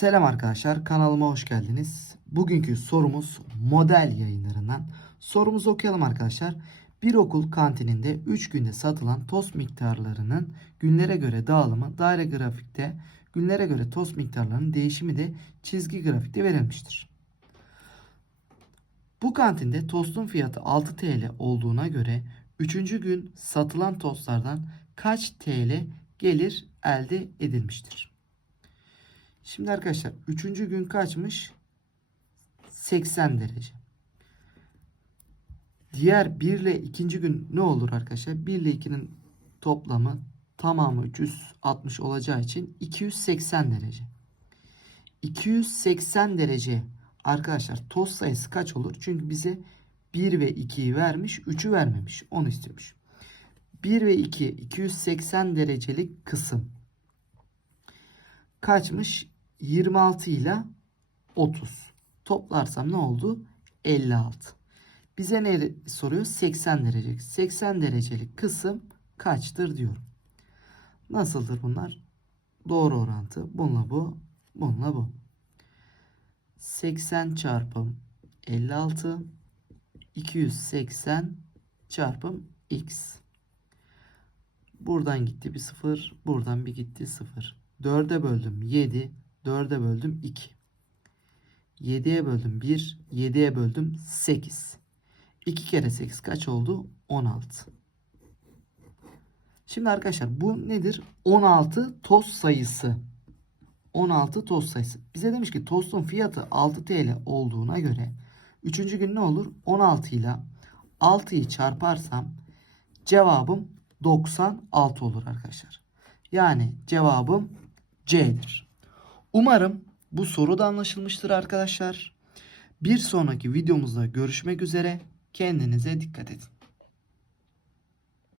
Selam arkadaşlar kanalıma hoş geldiniz. Bugünkü sorumuz model yayınlarından. Sorumuzu okuyalım arkadaşlar. Bir okul kantininde 3 günde satılan tost miktarlarının günlere göre dağılımı daire grafikte günlere göre tost miktarlarının değişimi de çizgi grafikte verilmiştir. Bu kantinde tostun fiyatı 6 TL olduğuna göre 3. gün satılan tostlardan kaç TL gelir elde edilmiştir? Şimdi arkadaşlar 3. gün kaçmış? 80 derece. Diğer 1 ile 2. gün ne olur arkadaşlar? 1 ile 2'nin toplamı tamamı 360 olacağı için 280 derece. 280 derece arkadaşlar toz sayısı kaç olur? Çünkü bize 1 ve 2'yi vermiş, 3'ü vermemiş. Onu istemiş. 1 ve 2 280 derecelik kısım kaçmış? 26 ile 30. Toplarsam ne oldu? 56. Bize ne soruyor? 80 derece. 80 derecelik kısım kaçtır diyorum. Nasıldır bunlar? Doğru orantı. Bununla bu, bununla bu. 80 çarpım 56 280 çarpım x. Buradan gitti bir sıfır. Buradan bir gitti sıfır. 4'e böldüm 7. 4'e böldüm 2. 7'ye böldüm 1. 7'ye böldüm 8. 2 kere 8 kaç oldu? 16. Şimdi arkadaşlar bu nedir? 16 toz sayısı. 16 toz sayısı. Bize demiş ki tostun fiyatı 6 TL olduğuna göre 3. gün ne olur? 16 ile 6'yı çarparsam cevabım 96 olur arkadaşlar. Yani cevabım C'dir. Umarım bu soru da anlaşılmıştır arkadaşlar. Bir sonraki videomuzda görüşmek üzere. Kendinize dikkat edin.